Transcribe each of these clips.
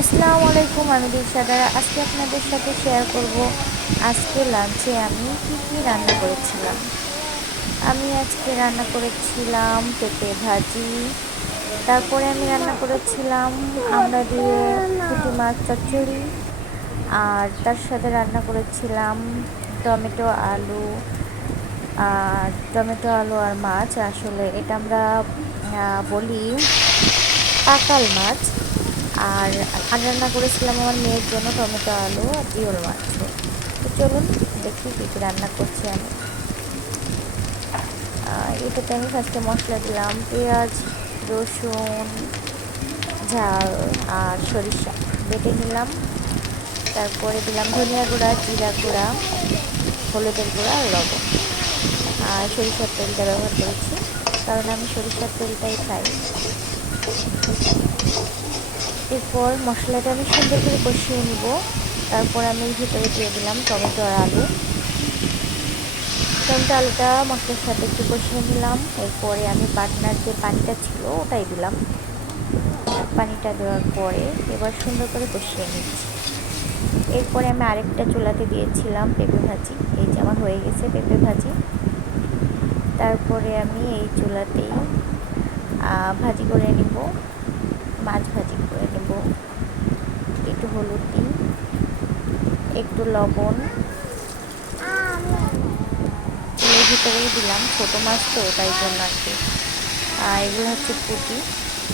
আসসালামু আলাইকুম, আমি দিশারা। আজকে আপনাদের সাথে শেয়ার করব আজকে লাঞ্চে আমি কি রান্না করেছিলাম। আমি আজকে রান্না করেছিলাম পেঁপে ভাজি, তারপরে আমি রান্না করেছিলাম আমড়া দিয়ে পুঁটি মাছ চচ্চড়ি, আর তার সাথে রান্না করেছিলাম টমেটো আলু। আর টমেটো আলু আর মাছ, আসলে এটা আমরা বলি পাকাল মাছ। আর রান্না করেছিলাম আমার মেয়ের জন্য টমেটো আলু আর জিওল মাছ। তো চলুন দেখি কী কী রান্না করছি আমি। এটাতে আমি ফার্স্টে মশলা দিলাম পেঁয়াজ, রসুন, ঝাল আর সরিষা বেটে নিলাম। তারপরে দিলাম ধনিয়া গুঁড়া, জিরা গুঁড়া, হলুদের গুঁড়া আর লবণ। আর সরিষার তেলটা ব্যবহার করেছি, কারণ আমি সরিষার তেলটাই খাই। এরপর মশলাটা আমি সুন্দর করে কষিয়ে নিব। তারপর আমি ভিতরে দিয়ে দিলাম টমেটো আর আলু। টমেটো আলুটা মশলার সাথে একটু কষিয়ে নিলাম। এরপরে আমি বাটনার যে পানিটা ছিল ওটাই দিলাম। পানিটা দেওয়ার পরে এবার সুন্দর করে কষিয়ে নিচ্ছি। এরপরে আমি আরেকটা চুলাতে দিয়েছিলাম পেঁপে ভাজি। এই যে আমার হয়ে গেছে পেঁপে ভাজি। তারপরে আমি এই চুলাতেই ভাজি করে নিব, মাছ ভাজি করে নেব। একটু হলুদ দিই, একটু লবণ এর ভিতরেই দিলাম। ছোটো মাছ তো তাই জন্য আর কি। এগুলো হচ্ছে পুঁটি।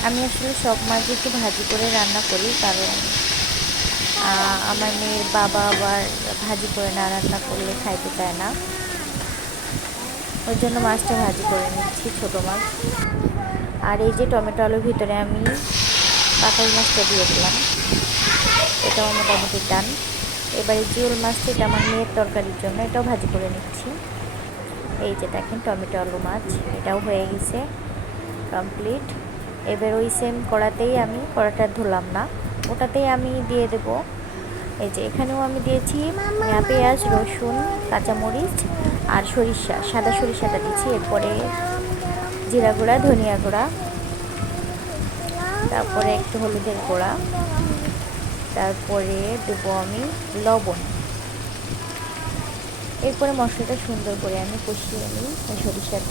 আমি আসলে সব মাছ একটু ভাজি করে রান্না করি, কারণ আমার মেয়ের বাবা আবার ভাজি করে না রান্না করলে খাইতে চায় না। ওই জন্য মাছটা ভাজি করে নিচ্ছি, ছোটো মাছ। আর এই যে টমেটো আলুর ভিতরে আমি পাকাল মাছটা দিয়ে দিলাম। এটাও মোটামুটি ডান। এবারে জিওল মাছটা, এটা আমার মেয়ের তরকারির জন্য, এটাও ভাজি করে নিচ্ছি। এই যে দেখেন টমেটো আলু মাছ, এটাও হয়ে গেছে কমপ্লিট। এবার ওই সেম কড়াতেই, আমি কড়াটা ধুলাম না, ওটাতেই আমি দিয়ে দেব। এই যে এখানেও আমি দিয়েছি পেঁয়াজ, রসুন, কাঁচামরিচ আর সরিষা, সাদা সরিষাটা দিচ্ছি। এরপরে জিরা গুঁড়া, ধনিয়া গুঁড়া, তারপরে একটু হলুদের গুঁড়া, তারপরে দেবো আমি লবণ। এরপরে মশলাটা সুন্দর করে আমি কষিয়ে নিই সরিষার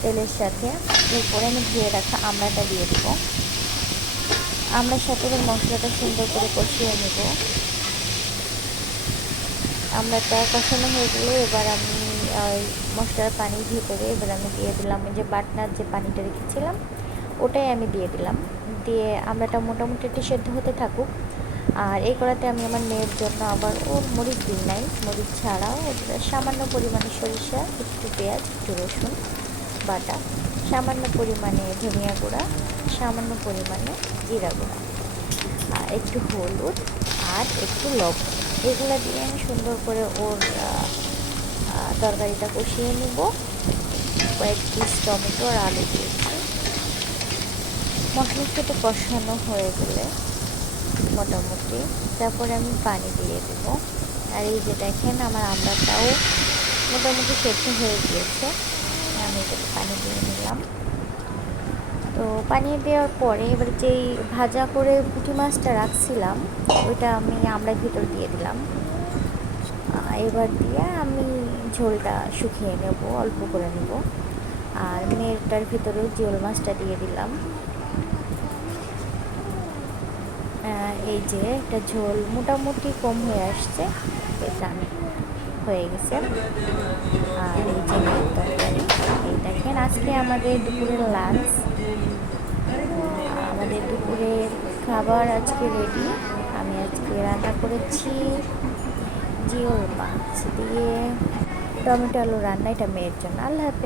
তেলের সাথে। এরপরে আমি ধুয়ে রাখা আমড়াটা দিয়ে দেবো। আমড়ার সাথে এবার মশলাটা সুন্দর করে কষিয়ে নেব। আমড়াটা কষানো হয়ে গেলে এবার আমি মশলার পানির ভিতরে এবার আমি দিয়ে দিলাম যে বাটনার যে পানিটা রেখেছিলাম ওটাই আমি দিয়ে দিলাম। দিয়ে আমড়াটা মোটামুটি একটু সেদ্ধ হতে থাকুক। আর এই কড়াতে আমি আমার মেয়ের জন্য আবার ওর মরিচ দিই নাই, মরিচ ছাড়াও সামান্য পরিমাণে সরিষা, একটু পেঁয়াজ, একটু রসুন বাটা, সামান্য পরিমাণে ধনিয়া গুঁড়া, সামান্য পরিমাণে জিরা গুঁড়া, আর একটু হলুদ আর একটু লবণ, এগুলো দিয়ে আমি সুন্দর করে ওর তরকারিটা কষিয়ে নেব। কয়েক পিস টমেটো আর আলু দিয়েছি। মশলার সাথে কষানো হয়ে গেলে মোটামুটি তারপরে আমি পানি দিয়ে দেব। আর এই যে দেখেন আমার আমড়াটাও মোটামুটি সেদ্ধ হয়ে গিয়েছে। আমি এটাতে পানি দিয়ে নিলাম। তো পানি দেওয়ার পরে এবার যেই ভাজা করে পুঁটি মাছটা রাখছিলাম ওইটা আমি আমড়ার ভিতর দিয়ে দিলাম। এবার দিয়ে আমি ঝোলটা শুকিয়ে নেব, অল্প করে নেব। আর মেয়েটার ভিতরেও জিওল মাছটা দিয়ে দিলাম। এই যে একটা ঝোল মোটামুটি কম হয়ে আসছে, এটা আমি হয়ে গেছে। আর এই যে তরকারি, এই দেখেন আজকে আমাদের দুপুরের লাঞ্চ, আমাদের দুপুরের খাবার আজকে রেডি। আমি আজকে রান্না করেছি জিওল মাছ দিয়ে টমেটো আলু রান্না, এটা মেয়ের জন্য। আল্লাহ হাফেজ।